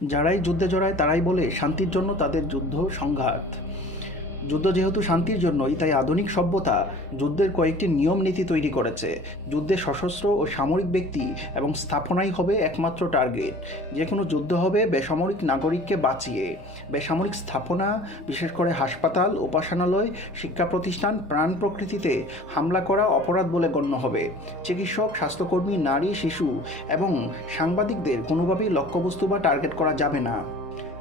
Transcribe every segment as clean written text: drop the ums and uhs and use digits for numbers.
যারাই যুদ্ধে জড়ায় তারাই বলে শান্তির জন্য তাদের যুদ্ধ সংঘাত। যুদ্ধ যেহেতু শান্তির জন্যই, তাই আধুনিক সভ্যতা যুদ্ধের কয়েকটি নিয়ম নীতি তৈরি করেছে। যুদ্ধে সশস্ত্র ও সামরিক ব্যক্তি এবং স্থাপনাই হবে একমাত্র টার্গেট। যে কোনো যুদ্ধ হবে বেসামরিক নাগরিককে বাঁচিয়ে। বেসামরিক স্থাপনা, বিশেষ করে হাসপাতাল, উপাসনালয়, শিক্ষা প্রতিষ্ঠান, প্রাণ প্রকৃতিতে হামলা করা অপরাধ বলে গণ্য হবে। চিকিৎসক, স্বাস্থ্যকর্মী, নারী, শিশু এবং সাংবাদিকদের কোনোভাবেই লক্ষ্যবস্তু বা টার্গেট করা যাবে না।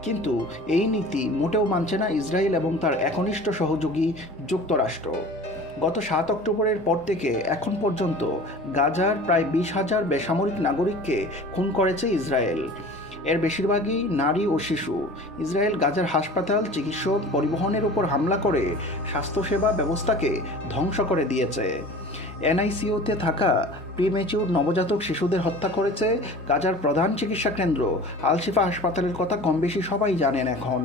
কিন্তু এই নীতি মোটেও মানছে না ইসরায়েল এবং তার একনিষ্ঠ সহযোগী যুক্তরাষ্ট্র। গত 7 অক্টোবরের পর থেকে এখন পর্যন্ত গাজার প্রায় 20,000 বেসামরিক নাগরিককে খুন করেছে ইসরায়েল। এর বেশিরভাগই নারী ও শিশু। ইসরায়েল গাজার হাসপাতাল, চিকিৎসক, পরিবহনের উপর হামলা করে স্বাস্থ্যসেবা ব্যবস্থাকে ধ্বংস করে দিয়েছে। এনআইসিইউতে থাকা প্রিমেচিউর নবজাতক শিশুদের হত্যা করেছে। গাজার প্রধান চিকিৎসা কেন্দ্র আল শিফা হাসপাতালের কথা কম বেশি সবাই জানেন এখন।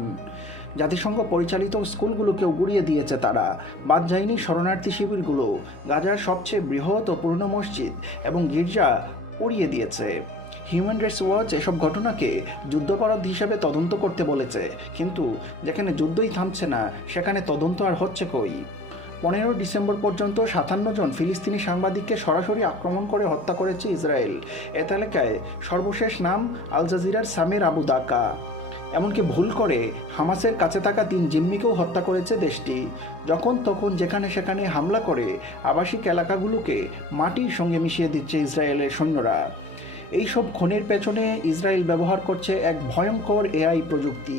জাতিসংঘ পরিচালিত স্কুলগুলোকেও গুড়িয়ে দিয়েছে তারা। বাদ যায়নি শরণার্থী শিবিরগুলো। গাজার সবচেয়ে বৃহৎ ও পুরনো মসজিদ এবং গির্জা উড়িয়ে দিয়েছে। হিউম্যান রাইটস ওয়াচ এসব ঘটনাকে যুদ্ধাপরাধ হিসেবে তদন্ত করতে বলেছে, কিন্তু যেখানে যুদ্ধই থামছে না সেখানে তদন্ত আর হচ্ছে কই। 15 ডিসেম্বর পর্যন্ত 57 জন ফিলিস্তিনি সাংবাদিককে সরাসরি আক্রমণ করে হত্যা করেছে ইসরায়েল। এ তালিকায় সর্বশেষ নাম আল জাজিরার সামির আবু দাকা। এমনকি ভুল করে হামাসের কাছে থাকা 3 জিম্মিকেও হত্যা করেছে দেশটি। যখন তখন যেখানে সেখানে হামলা করে আবাসিক এলাকাগুলোকে মাটির সঙ্গে মিশিয়ে দিচ্ছে ইসরায়েলের সৈন্যরা। এইসব খুনের পেছনে ইসরায়েল ব্যবহার করছে এক ভয়ঙ্কর এআই প্রযুক্তি।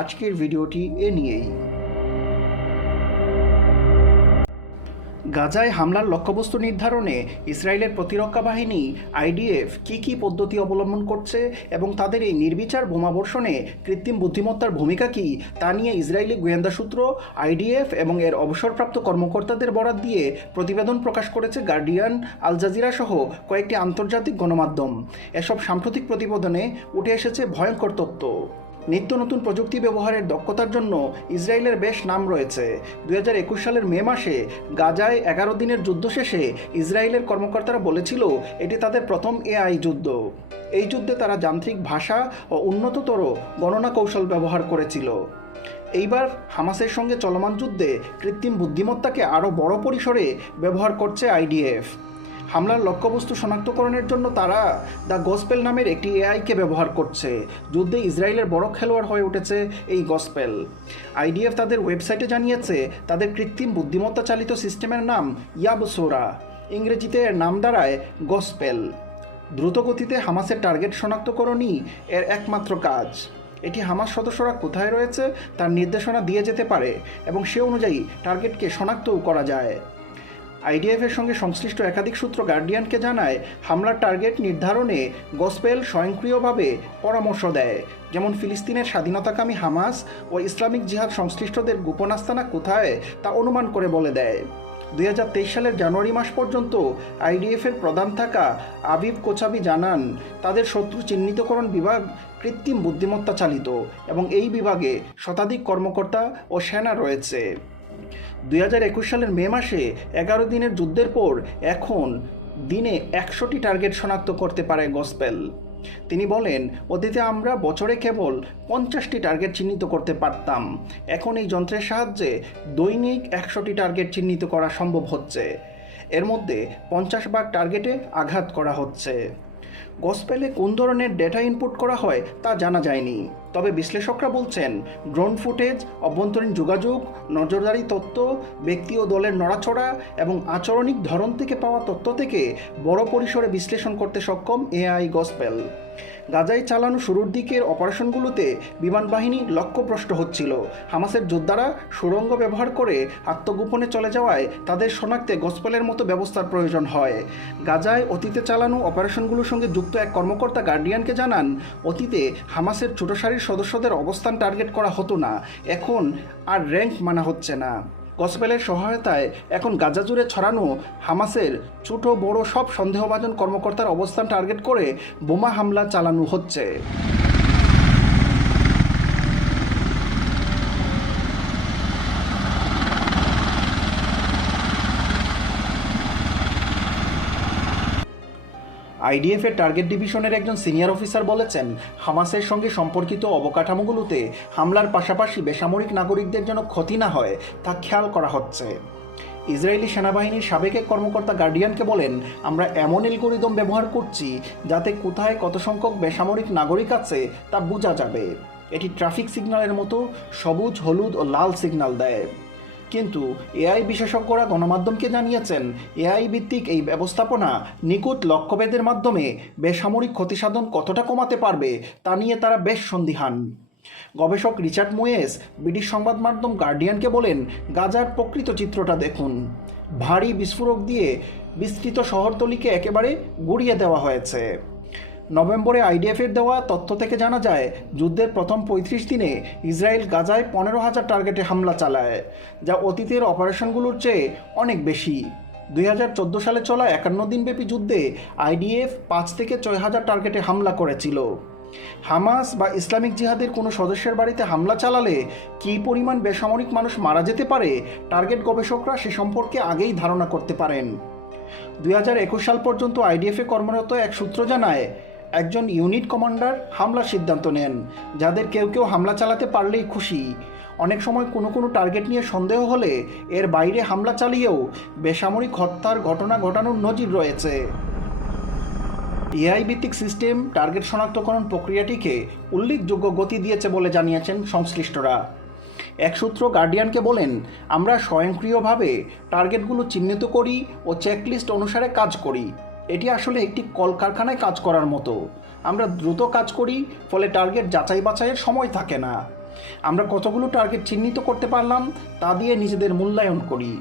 আজকের ভিডিওটি এ নিয়েই। গাজায় হামলার লক্ষ্যবস্তু নির্ধারণে ইসরায়েলের প্রতিরক্ষা বাহিনী আইডিএফ কী পদ্ধতি অবলম্বন করছে এবং তাদের এই নির্বিচার বোমাবর্ষণে কৃত্রিম বুদ্ধিমত্তার ভূমিকা কী তা নিয়ে ইসরায়েলি গোয়েন্দা সূত্র, আইডিএফ এবং এর অবসরপ্রাপ্ত কর্মকর্তাদের বরাত দিয়ে প্রতিবেদন প্রকাশ করেছে গার্ডিয়ান, আল জাজিরা সহ কয়েকটি আন্তর্জাতিক গণমাধ্যম। এসব সাম্প্রতিক প্রতিবেদনে উঠে এসেছে ভয়ঙ্কর তথ্য। নিত্য নতুন প্রযুক্তি ব্যবহারের দক্ষতার জন্য ইসরায়েলের বেশ নাম রয়েছে। 2021 সালের মে মাসে গাজায় 11 দিনের যুদ্ধ শেষে ইসরায়েলের কর্মকর্তারা বলেছিল এটি তাদের প্রথম এআই যুদ্ধ। এই যুদ্ধে তারা যান্ত্রিক ভাষা ও উন্নততর গণনা কৌশল ব্যবহার করেছিল। এইবার হামাসের সঙ্গে চলমান যুদ্ধে কৃত্রিম বুদ্ধিমত্তাকে আরও বড় পরিসরে ব্যবহার করছে আইডিএফ। হামলার লক্ষ্যবস্তু শনাক্তকরণের জন্য তারা দ্য গসপেল নামের একটি এআইকে ব্যবহার করছে। যুদ্ধে ইসরায়েলের বড় খেলোয়াড় হয়ে উঠেছে এই গসপেল। আইডিএফ তাদের ওয়েবসাইটে জানিয়েছে তাদের কৃত্রিম বুদ্ধিমত্তা চালিত সিস্টেমের নাম ইয়াবসোরা। ইংরেজিতে এর নাম দাঁড়ায় গসপেল। দ্রুতগতিতে হামাসের টার্গেট শনাক্তকরণই এর একমাত্র কাজ। এটি হামাস সদস্যরা কোথায় রয়েছে তার নির্দেশনা দিয়ে যেতে পারে এবং সে অনুযায়ী টার্গেটকে শনাক্তও করা যায়। আইডিএফের সঙ্গে সংশ্লিষ্ট একাধিক সূত্র গার্ডিয়ানকে জানায় হামলার টার্গেট নির্ধারণে গসপেল স্বয়ংক্রিয়ভাবে পরামর্শ দেয়, যেমন ফিলিস্তিনের স্বাধীনতাকামী হামাস ও ইসলামিক জিহাদ সংশ্লিষ্টদের গোপন আস্তানা কোথায় তা অনুমান করে বলে দেয়। 2023 সালের জানুয়ারি মাস পর্যন্ত আইডিএফের প্রধান থাকা আবিব কোচাবি জানান তাদের শত্রু চিহ্নিতকরণ বিভাগ কৃত্রিম বুদ্ধিমত্তা চালিত এবং এই বিভাগে শতাধিক কর্মকর্তা ও সেনা রয়েছে। 2021 সালের মে মাসে 11 দিনের যুদ্ধের পর এখন দিনে 100টি টার্গেট শনাক্ত করতে পারে গসপেল। তিনি বলেন, অতীতে আমরা বছরে কেবল 50টি টার্গেট চিহ্নিত করতে পারতাম। এখন এই যন্ত্রের সাহায্যে দৈনিক 100টি টার্গেট চিহ্নিত করা সম্ভব হচ্ছে। এর মধ্যে 50 ভাগ টার্গেটে আঘাত করা হচ্ছে। গসপেলে কোন ধরনের ডেটা ইনপুট করা হয় তা জানা যায়নি, তবে বিশ্লেষকরা বলছেন ড্রোন ফুটেজ, অভ্যন্তরীণ যোগাযোগ, নজরদারি তথ্য, ব্যক্তি ও দলের নড়াচড়া এবং আচরণিক ধরন থেকে পাওয়া তথ্য থেকে বড় পরিসরে বিশ্লেষণ করতে সক্ষম এআই গসপেল। গাজায় চালানো শুরুর দিকের অপারেশনগুলোতে বিমান বাহিনী লক্ষ্যভ্রষ্ট হচ্ছিল। হামাসের যোদ্ধারা সুড়ঙ্গ ব্যবহার করে আত্মগোপনে চলে যাওয়ায় তাদের শনাক্তে গসপেলের মতো ব্যবস্থার প্রয়োজন হয়। গাজায় অতীতে চালানো অপারেশনগুলোর সঙ্গে যুক্ত এক কর্মকর্তা গার্ডিয়ানকে জানান, অতীতে হামাসের ছোট সারির সদস্যদের অবস্থান টার্গেট করা হতো না, এখন আর র্যাঙ্ক মানা হচ্ছে না। গসপেলের সহায়তায় এখন গাজা জুড়ে ছড়ানো হামাসের ছোট বড় সব সন্দেহভাজন কর্মকর্তার অবস্থান টার্গেট করে বোমা হামলা চালানো হচ্ছে। আইডিএফের টার্গেট ডিভিশনের একজন সিনিয়র অফিসার বলেছেন, হামাসের সঙ্গে সম্পর্কিত অবকাঠামোগুলোতে হামলার পাশাপাশি বেসামরিক নাগরিকদের যেন ক্ষতি না হয় তা খেয়াল করা হচ্ছে। ইসরায়েলি সেনাবাহিনীর সাবেক এক কর্মকর্তা গার্ডিয়ানকে বলেন, আমরা এমন অ্যালগরিদম ব্যবহার করছি যাতে কোথায় কত সংখ্যক বেসামরিক নাগরিক আছে তা বোঝা যাবে। এটি ট্রাফিক সিগন্যালের মতো সবুজ, হলুদ ও লাল সিগন্যাল দেয়। কিন্তু এআই বিশেষজ্ঞরা গণমাধ্যমকে জানিয়েছেন, এআই ভিত্তিক এই ব্যবস্থাপনা নিখুঁত লক্ষ্যভেদের মাধ্যমে বেসামরিক ক্ষতিসাধন কতটা কমাতে পারবে তা নিয়ে তারা বেশ সন্দিহান। গবেষক রিচার্ড মুয়েস ব্রিটিশ সংবাদ মাধ্যম গার্ডিয়ানকে বলেন, গাজার প্রকৃত চিত্রটা দেখুন। ভারী বিস্ফোরক দিয়ে বিস্তৃত শহরতলিকে একেবারে গুড়িয়ে দেওয়া হয়েছে। নভেম্বরে আইডিএফের দেওয়া তথ্য থেকে জানা যায়, যুদ্ধের প্রথম ৩৫ দিনে ইসরায়েল গাজায় ১৫,০০০ টার্গেটে হামলা চালায়, যা অতীতের অপারেশনগুলোর চেয়ে অনেক বেশি। ২০১৪ সালে চলা ৫১ দিনব্যাপী যুদ্ধে আইডিএফ ৫ থেকে ৬,০০০ টার্গেটে হামলা করেছিল। হামাস বা ইসলামিক জিহাদের কোনো সদস্যের বাড়িতে হামলা চালালে কী পরিমাণ বেসামরিক মানুষ মারা যেতে পারে, টার্গেট গবেষকরা সে সম্পর্কে আগেই ধারণা করতে পারেন। ২০২১ সাল পর্যন্ত আইডিএফে কর্মরত এক সূত্র জানায়, একজন ইউনিট কমান্ডার হামলার সিদ্ধান্ত নেন, যাদের কেউ কেউ হামলা চালাতে পারলেই খুশি। অনেক সময় কোনো কোনো টার্গেট নিয়ে সন্দেহ হলে এর বাইরে হামলা চালিয়েও বেসামরিক হত্যার ঘটনা ঘটানোর নজির রয়েছে। এআই ভিত্তিক সিস্টেম টার্গেট শনাক্তকরণ প্রক্রিয়াটিকে উল্লেখযোগ্য গতি দিয়েছে বলে জানিয়েছেন সংশ্লিষ্টরা। এক সূত্র গার্ডিয়ানকে বলেন, আমরা স্বয়ংক্রিয়ভাবে টার্গেটগুলো চিহ্নিত করি ও চেকলিস্ট অনুসারে কাজ করি। এটি আসলে একটি কলকারখানায় কাজ করার মতো। আমরা দ্রুত কাজ করি, ফলে টার্গেট যাচাই বাছাইয়ের সময় থাকে না। আমরা কতগুলো টার্গেট চিহ্নিত করতে পারলাম তা দিয়ে নিজেদের মূল্যায়ন করি।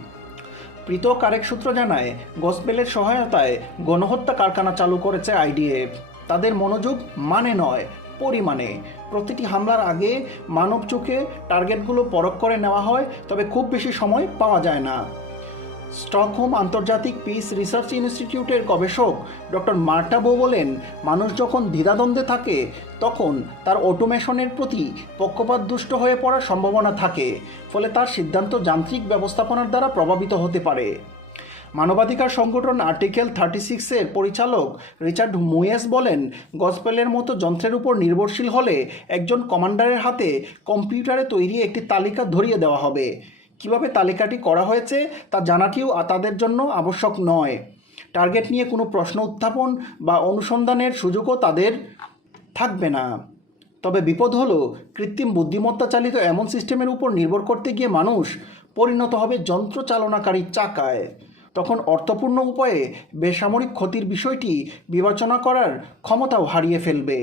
পৃথক আরেক সূত্র জানায়, গসপেলের সহায়তায় গণহত্যা কারখানা চালু করেছে আইডিএফ। তাদের মনোযোগ মানে নয়, পরিমাণে। প্রতিটি হামলার আগে মানব চোখে টার্গেটগুলো পরখ করে নেওয়া হয়, তবে খুব বেশি সময় পাওয়া যায় না। স্টকহোম আন্তর্জাতিক পিস রিসার্চ ইনস্টিটিউটের গবেষক ডক্টর মার্টা বো বলেন, মানুষ যখন দ্বিধাদ্বন্দ্বে থাকে তখন তার অটোমেশনের প্রতি পক্ষপাতদুষ্ট হয়ে পড়ার সম্ভাবনা থাকে, ফলে তার সিদ্ধান্ত যান্ত্রিক ব্যবস্থাপনার দ্বারা প্রভাবিত হতে পারে। মানবাধিকার সংগঠন আর্টিকেল 36-এর পরিচালক রিচার্ড মুয়েস বলেন, গসপেলের মতো যন্ত্রের উপর নির্ভরশীল হলে একজন কমান্ডারের হাতে কম্পিউটারে তৈরি একটি তালিকা ধরিয়ে দেওয়া হবে। কিভাবে তালিকাটি করা হয়েছে তা জানাটিও তাদের জন্য আবশ্যক নয়। টার্গেট নিয়ে কোনো প্রশ্ন উত্থাপন বা অনুসন্ধানের সুযোগও তাদের থাকবে না। তবে বিপদ হলো, কৃত্রিম বুদ্ধিমত্তা চালিত এমন সিস্টেমের উপর নির্ভর করতে গিয়ে মানুষ পরিণত হবে যন্ত্র চালনাকারীর চাকায়। তখন অর্থপূর্ণ উপায়ে বেসামরিক ক্ষতির বিষয়টি বিবেচনা করার ক্ষমতাও হারিয়ে ফেলবে।